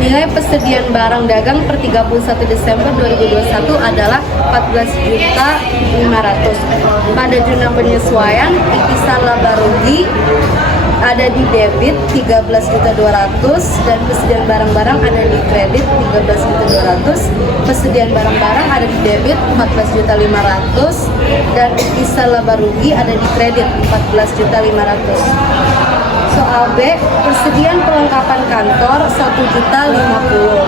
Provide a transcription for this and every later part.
Nilai persediaan barang dagang per 31 Desember 2021 adalah 14.500.000. Pada zona penyesuaian, ikhtisar laba rugi ada di debit 13.200.000 dan persediaan barang-barang ada di kredit 13.200.000. Persediaan barang-barang ada di debit 14.500.000 dan ikhtisar laba rugi ada di kredit 14.500.000. Soal B, persediaan perlengkapan kantor 1.050.000.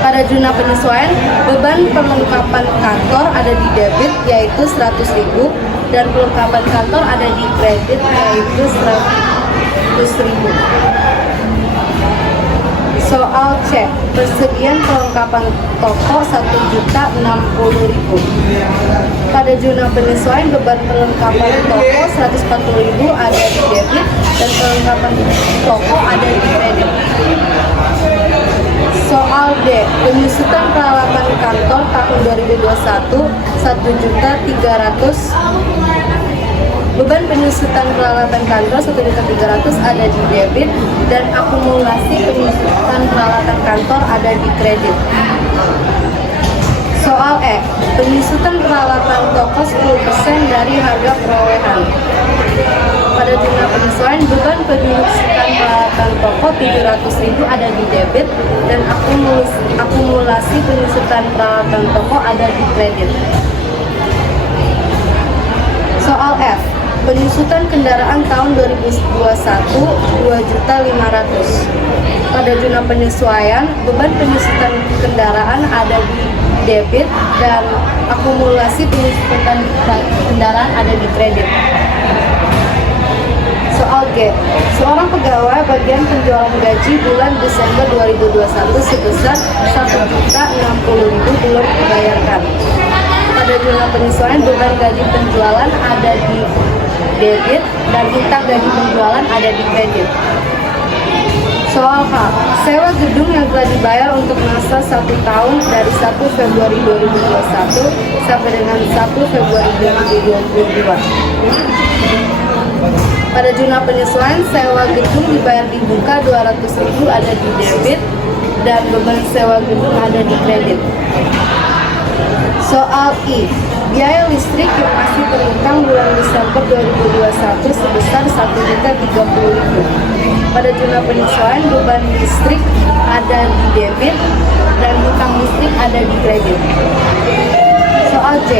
Pada zona penyesuaian, beban perlengkapan kantor ada di debit yaitu 100.000 dan perlengkapan kantor ada di kredit yaitu 100.000. Soal C, persediaan perlengkapan toko 1.060.000. Pada zona penyesuaian, beban perlengkapan toko 140.000 ada di debit dan perlengkapan toko ada di kredit. Soal D, penyusutan peralatan kantor tahun 2021 1.300.000. Beban penyusutan peralatan kantor 1.300.000 ada di debit dan akumulasi penyusutan peralatan kantor ada di kredit. Soal E, penyusutan peralatan toko 10% dari harga perolehan. Pada zona penyesuaian, beban penyusutan peralatan toko 700.000 ada di debit dan akumulasi penyusutan peralatan toko ada di kredit. Soal F, penyusutan kendaraan tahun 2021 2.500.000. Pada zona penyesuaian, beban penyusutan kendaraan ada di debit dan akumulasi penyusutan kendaraan ada di kredit. Soal G, seorang pegawai bagian penjualan gaji bulan Desember 2021 sebesar 1.060.000 belum dibayarkan. Pada zona penyesuaian, beban gaji penjualan ada di debit dan hutang gaji penjualan ada di kredit. Soal H, sewa gedung yang telah dibayar untuk masa 1 tahun dari 1 Februari 2021 sampai dengan 1 Februari 2022. Pada zona penyesuaian, sewa gedung dibayar di muka 200.000 ada di debit dan beban sewa gedung ada di kredit. Soal I, biaya listrik yang masih terutang bulan Desember 2021 sebesar 1.030.000. Pada zona penyesuaian, beban listrik ada di debit dan hutang listrik ada di kredit. Soal J,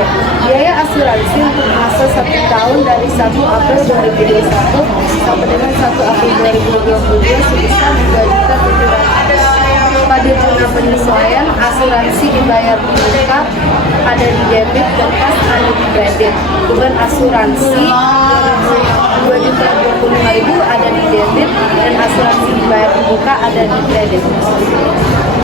biaya asuransi untuk masa 1 tahun dari 1 April 2021 sampai dengan 1 April 2022 sebesar 2.700.000. Pada zona penyesuaian, asuransi dibayar di muka ada di debit dan kas ada di kredit. Beban asuransi 2.025.000 ada di debit dan asuransi dibayar di muka ada di kredit.